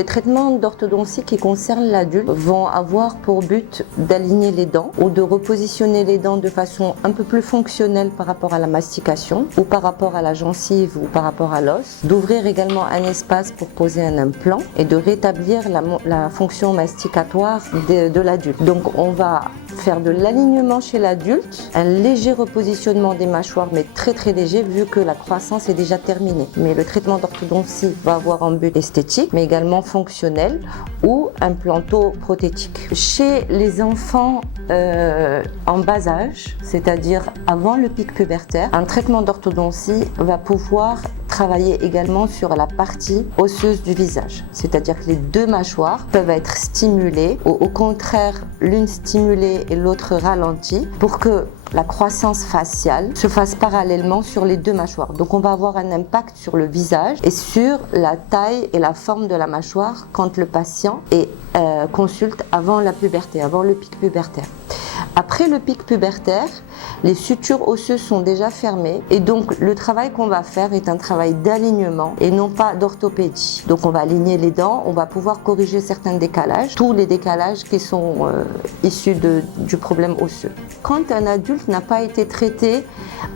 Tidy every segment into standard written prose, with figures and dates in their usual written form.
Les traitements d'orthodontie qui concernent l'adulte vont avoir pour but d'aligner les dents ou de repositionner les dents de façon un peu plus fonctionnelle par rapport à la mastication ou par rapport à la gencive ou par rapport à l'os, d'ouvrir également un espace pour poser un implant et de rétablir la fonction masticatoire de l'adulte. Donc on va faire de l'alignement chez l'adulte, un léger repositionnement des mâchoires, mais très très léger vu que la croissance est déjà terminée. Mais le traitement d'orthodontie va avoir un but esthétique, mais également fonctionnel ou implanto-prothétique. Chez les enfants en bas âge, c'est-à-dire avant le pic pubertaire, un traitement d'orthodontie va pouvoir travailler également sur la partie osseuse du visage. C'est-à-dire que les deux mâchoires peuvent être stimulées ou au contraire l'une stimulée et l'autre ralentie pour que la croissance faciale se fasse parallèlement sur les deux mâchoires. Donc on va avoir un impact sur le visage et sur la taille et la forme de la mâchoire quand le patient consulte avant la puberté, avant le pic pubertaire. Après le pic pubertaire, les sutures osseuses sont déjà fermées et donc le travail qu'on va faire est un travail d'alignement et non pas d'orthopédie. Donc on va aligner les dents, on va pouvoir corriger certains décalages, tous les décalages qui sont issus du problème osseux. Quand un adulte n'a pas été traité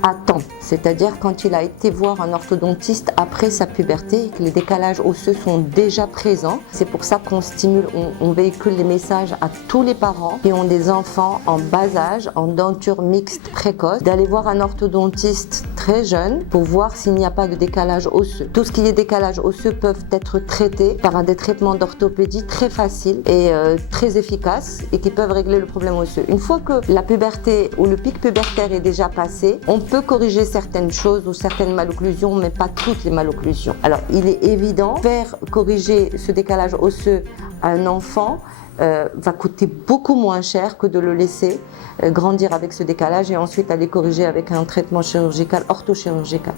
à temps, c'est-à-dire quand il a été voir un orthodontiste après sa puberté et que les décalages osseux sont déjà présents, c'est pour ça qu'on stimule, on véhicule les messages à tous les parents qui ont des enfants en bas âge, en denture mixte précoce, d'aller voir un orthodontiste très jeune pour voir s'il n'y a pas de décalage osseux. Tout ce qui est décalage osseux peuvent être traités par des traitements d'orthopédie très faciles et très efficaces et qui peuvent régler le problème osseux. Une fois que la puberté ou le pic pubertaire est déjà passé, on peut corriger certaines choses ou certaines malocclusions, mais pas toutes les malocclusions. Alors, il est évident, faire corriger ce décalage osseux à un enfant va coûter beaucoup moins cher que de le laisser grandir avec ce décalage et ensuite aller corriger avec un traitement chirurgical, orthochirurgical.